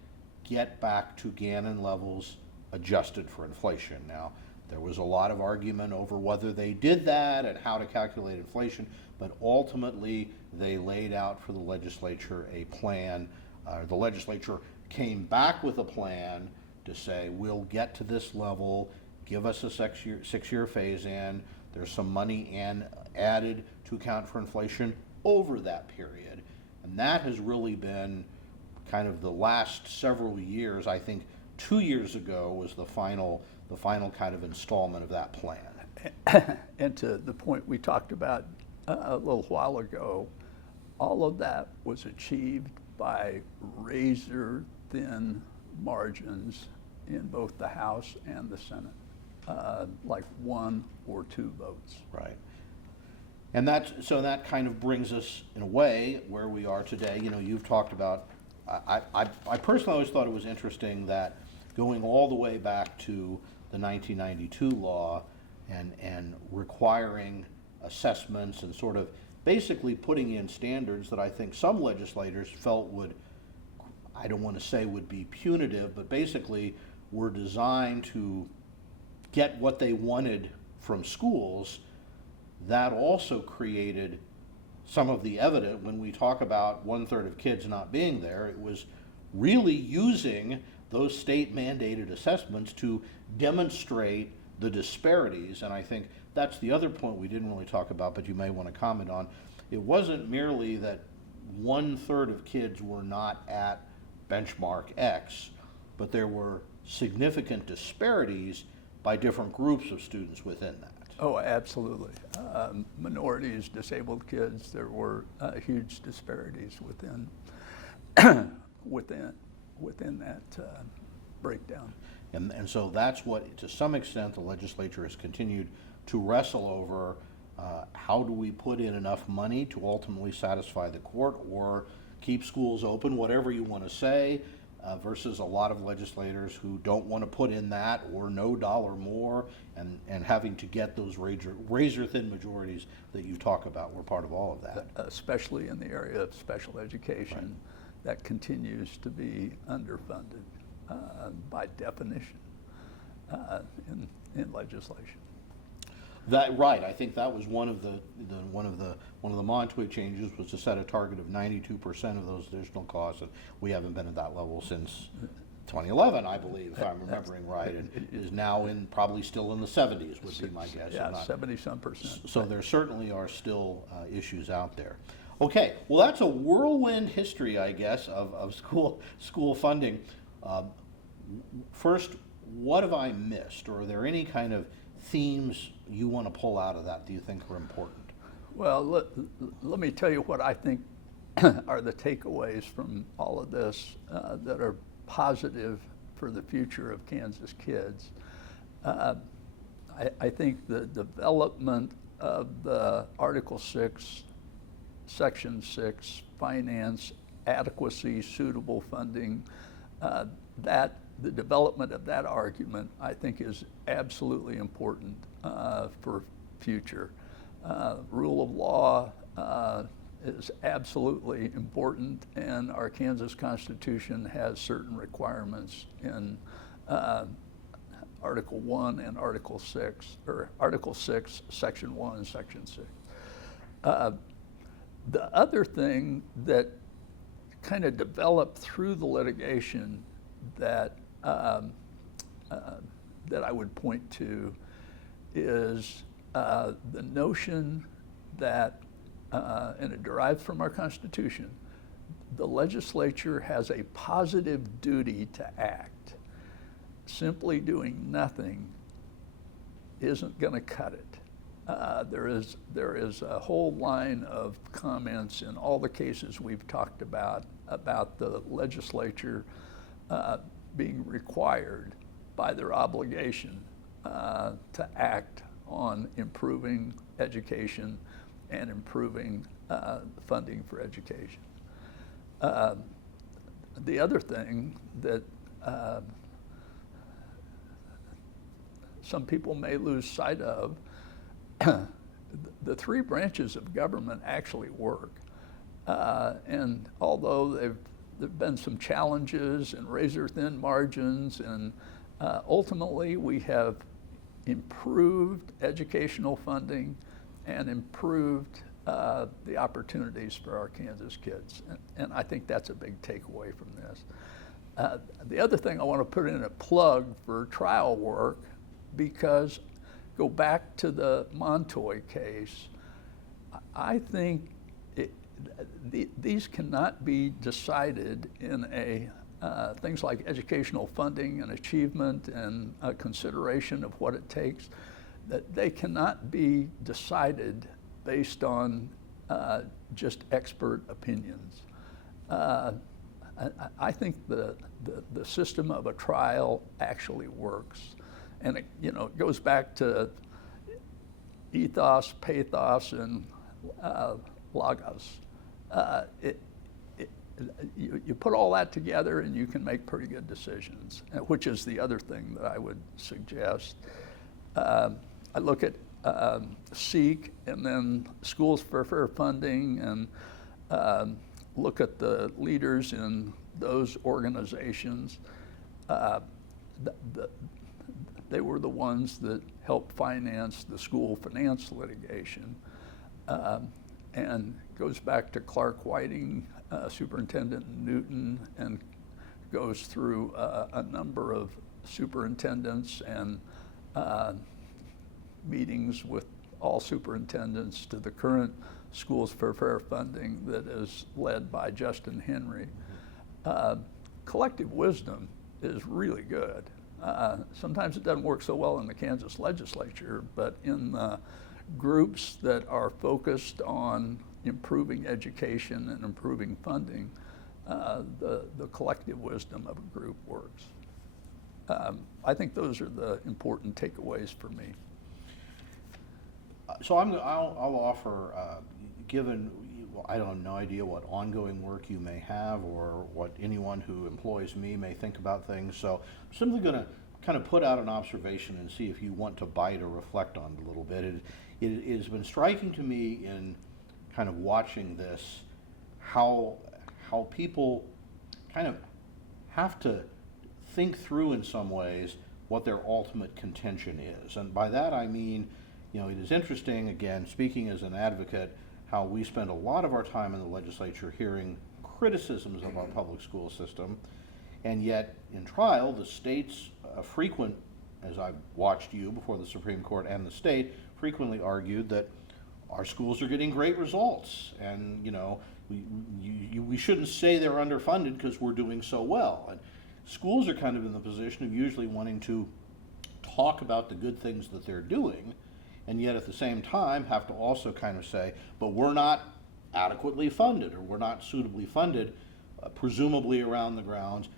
get back to Gannon levels adjusted for inflation. Now, there was a lot of argument over whether they did that and how to calculate inflation, but ultimately they laid out for the legislature a plan. The legislature came back with a plan to say, we'll get to this level, give us a 6-year phase-in, there's some money added to account for inflation over that period. And that has really been kind of the last several years. I think 2 years ago was the final kind of installment of that plan. And to the point we talked about a little while ago, all of that was achieved by razor-thin margins in both the House and the Senate, like 1 or 2 votes. Right. And that kind of brings us, in a way, where we are today. You know, you've talked about, I personally always thought it was interesting that going all the way back to the 1992 law and requiring assessments and sort of basically putting in standards that I think some legislators felt would, I don't want to say would be punitive, but basically were designed to get what they wanted from schools. That also created some of the evidence. When we talk about 1/3 of kids not being there, it was really using those state mandated assessments to demonstrate the disparities. And I think that's the other point we didn't really talk about, but you may want to comment on. It wasn't merely that 1/3 of kids were not at benchmark X, but there were significant disparities by different groups of students within that. Oh, absolutely. Minorities, disabled kids, there were huge disparities within within that breakdown. And so that's what, to some extent, the legislature has continued to wrestle over. How do we put in enough money to ultimately satisfy the court or keep schools open, whatever you want to say, versus a lot of legislators who don't want to put in that or no dollar more, and having to get those razor-thin majorities that you talk about were part of all of that. Especially in the area of special education, right. That continues to be underfunded by definition. And in legislation. That right. I think that was one of the Montoy changes was to set a target of 92% of those additional costs, and we haven't been at that level since 2011, I believe, if I'm remembering right. It is now probably still in the 70s, would be my guess. Yeah, 70-some%. So there certainly are still issues out there. Okay, well that's a whirlwind history, I guess, of school funding. First, what have I missed, or are there any kind of themes you want to pull out of that you think are important? Well, let me tell you what I think are the takeaways from all of this that are positive for the future of Kansas kids. I think the development of the Article 6, Section 6, finance, adequacy, suitable funding, the development of that argument, I think, is absolutely important for future. Rule of law is absolutely important, and our Kansas Constitution has certain requirements in Article 1 and Article 6, or Article 6, Section 1 and Section 6. The other thing that kind of developed through the litigation that I would point to is the notion that, and it derives from our Constitution, the legislature has a positive duty to act. Simply doing nothing isn't going to cut it. There is a whole line of comments in all the cases we've talked about the legislature being required by their obligation to act on improving education and improving funding for education. The other thing that some people may lose sight of, the three branches of government actually work. And although there've been some challenges and razor-thin margins, and ultimately we have improved educational funding and improved the opportunities for our Kansas kids. And I think that's a big takeaway from this. The other thing I want to put in a plug for trial work, because go back to the Montoy case, I think these cannot be decided in things like educational funding and achievement and consideration of what it takes, that they cannot be decided based on just expert opinions. I think the system of a trial actually works. And it goes back to ethos, pathos, and logos. You put all that together and you can make pretty good decisions, which is the other thing that I would suggest. I look at SEEK and then Schools for Fair Funding, and look at the leaders in those organizations. They were the ones that helped finance the school finance litigation. And goes back to Clark Whiting, Superintendent Newton, and goes through a number of superintendents and meetings with all superintendents to the current Schools for Fair Funding that is led by Justin Henry. Collective wisdom is really good. Sometimes it doesn't work so well in the Kansas legislature, but in the groups that are focused on improving education and improving funding, the collective wisdom of a group works. I think those are the important takeaways for me. So I'll offer, given I don't have no idea what ongoing work you may have or what anyone who employs me may think about things, so I'm simply going to kind of put out an observation and see if you want to bite or reflect on it a little bit. It has been striking to me in kind of watching this how people kind of have to think through in some ways what their ultimate contention is. And by that I mean, it is interesting, again, speaking as an advocate, how we spend a lot of our time in the legislature hearing criticisms of our public school system, and yet in trial, the states frequent, as I've watched you before the Supreme Court and the state, frequently argued that our schools are getting great results, and we shouldn't say they're underfunded because we're doing so well. And schools are kind of in the position of usually wanting to talk about the good things that they're doing, and yet at the same time have to also kind of say, but we're not adequately funded, or we're not suitably funded, presumably around the grounds,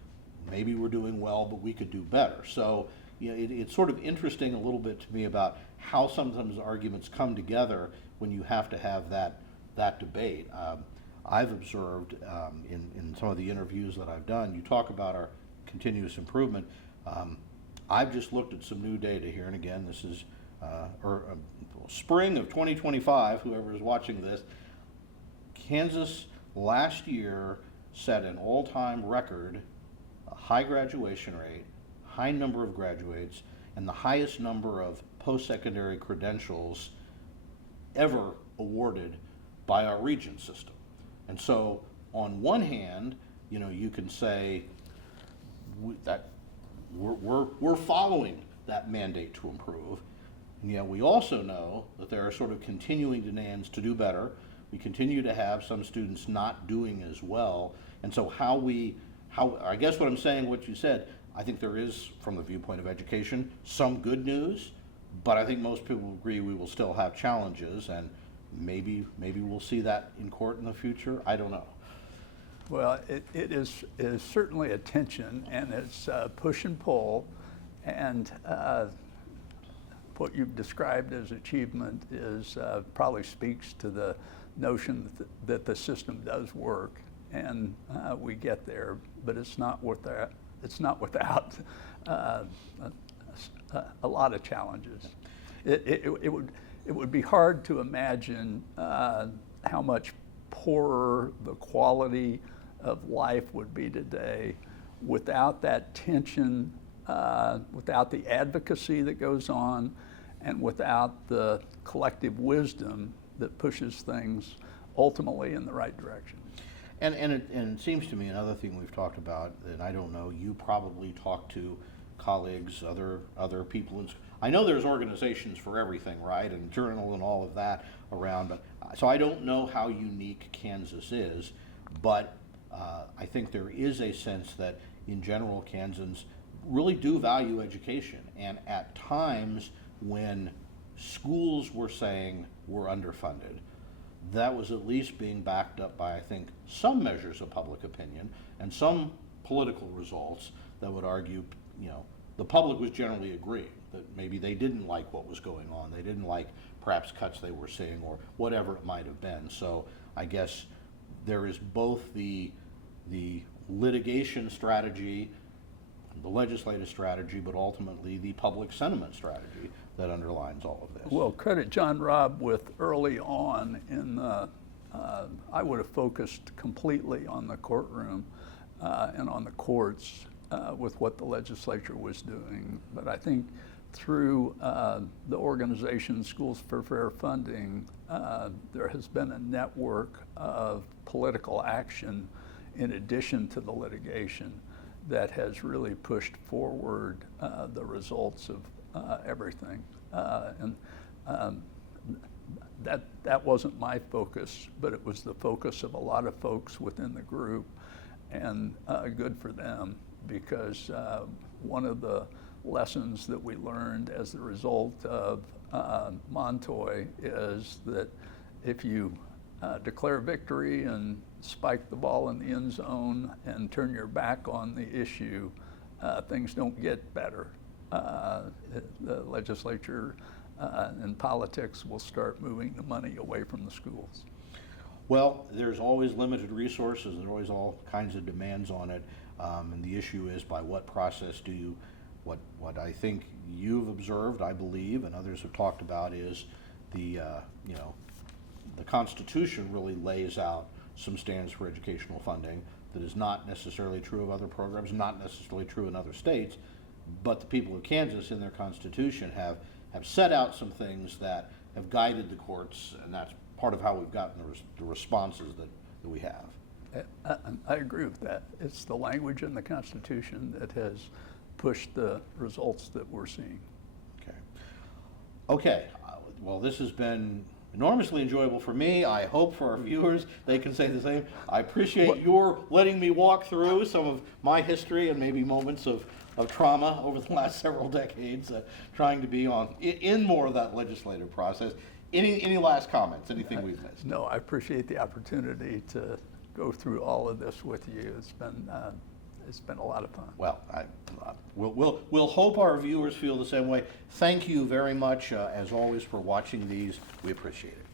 maybe we're doing well, but we could do better. So it's sort of interesting a little bit to me about how sometimes arguments come together when you have to have that debate. I've observed in some of the interviews that I've done, you talk about our continuous improvement. I've just looked at some new data here, and again, this is spring of 2025, whoever is watching this. Kansas last year set an all-time record, a high graduation rate, high number of graduates, and the highest number of post-secondary credentials ever awarded by our region system. And so on one hand, you can say that we're following that mandate to improve, and yet we also know that there are sort of continuing demands to do better. We continue to have some students not doing as well, and so I guess what I'm saying, what you said, I think there is, from the viewpoint of education, some good news, but I think most people agree we will still have challenges, and maybe we'll see that in court in the future. I don't know. Well, it is certainly a tension, and it's push and pull, and what you've described as achievement is probably speaks to the notion that the system does work, and we get there, but it's not without a lot of challenges. It would be hard to imagine how much poorer the quality of life would be today without that tension, without the advocacy that goes on, and without the collective wisdom that pushes things ultimately in the right direction. And it seems to me another thing we've talked about, and I don't know, you probably talk to colleagues, other people in school. I know there's organizations for everything, right, and journal and all of that around, but so I don't know how unique Kansas is, but I think there is a sense that in general Kansans really do value education, and at times when schools were saying we're underfunded, that was at least being backed up by, I think, some measures of public opinion and some political results that would argue, the public was generally agreeing that maybe they didn't like what was going on. They didn't like perhaps cuts they were seeing or whatever it might have been. So I guess there is both the litigation strategy, the legislative strategy, but ultimately the public sentiment strategy that underlines all of this. Well, credit John Robb with early on I would have focused completely on the courtroom and on the courts with what the legislature was doing. But I think through the organization Schools for Fair Funding, there has been a network of political action in addition to the litigation that has really pushed forward the results of everything. That wasn't my focus, but it was the focus of a lot of folks within the group, and good for them, because one of the lessons that we learned as the result of Montoy is that if you declare victory and spike the ball in the end zone and turn your back on the issue, things don't get better. The legislature and politics will start moving the money away from the schools. Well, there's always limited resources, there's always all kinds of demands on it, and the issue is by what process do you, what I think you've observed, I believe, and others have talked about is the Constitution really lays out some standards for educational funding that is not necessarily true of other programs, not necessarily true in other states, But the people of Kansas in their constitution have set out some things that have guided the courts, and that's part of how we've gotten the responses that we have. I agree with that. It's the language in the Constitution that has pushed the results that we're seeing. Okay, well, this has been enormously enjoyable for me. I hope for our viewers they can say the same. I appreciate your letting me walk through some of my history and maybe moments of trauma over the last several decades, trying to be in more of that legislative process. Any last comments, anything we've missed? No, I appreciate the opportunity to go through all of this with you. It's been a lot of fun. Well, we'll hope our viewers feel the same way. Thank you very much, as always, for watching these. We appreciate it.